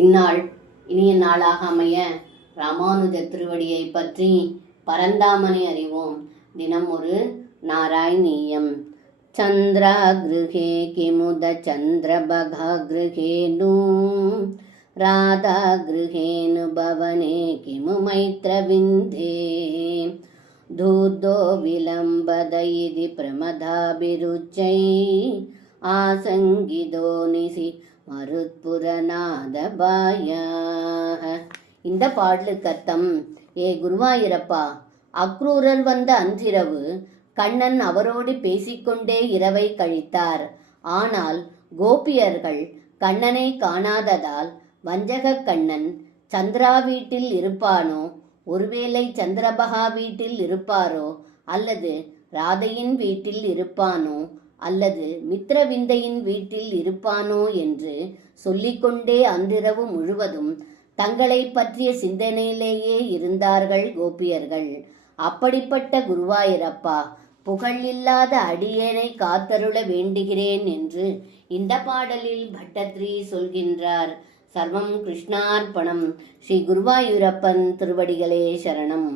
இந்நாள் இனிய நாளாக அமைய ராமானுஜ திருவடியை பற்றி பரந்தாமனை அறிவோம். தினம் ஒரு நாராயணீயம். சந்திராகிருஹே கிமுத சந்திரபகாகிருஹேனு ராதாகிருஹேனு பவனே கிமு மைத்ரவிந்தே தூர்தோ விலம்பத இதி பிரமதாபிருச்சை ஆசங்கிதோ நிசி மருத்புரநாதபாயாக. இந்த பாடலுக்கு அர்த்தம்: ஏ குருவாயூரப்பா, அக்ரூரர் வந்த அன்றிரவு கண்ணன் அவரோடு பேசிக்கொண்டே இரவை கழித்தார். ஆனால் கோபியர்கள் கண்ணனை காணாததால் வஞ்சக கண்ணன் சந்திரா வீட்டில் இருப்பானோ, ஒருவேளை சந்திரபகா வீட்டில் இருப்பாரோ, அல்லது ராதையின் வீட்டில் இருப்பானோ, அல்லது மித்ரவிந்தையின் வீட்டில் இருப்பானோ என்று சொல்லிக்கொண்டே அன்றிரவு முழுவதும் தங்களை பற்றிய சிந்தனையிலேயே இருந்தார்கள் கோபியர்கள். அப்படிப்பட்ட குருவாயூரப்பா, புகழ் இல்லாத அடியேனை காத்தருள வேண்டுகிறேன் என்று இந்த பாடலில் பட்டத்ரி சொல்கின்றார். சர்வம் கிருஷ்ணார்ப்பணம். ஸ்ரீ குருவாயூரப்பன் திருவடிகளே சரணம்.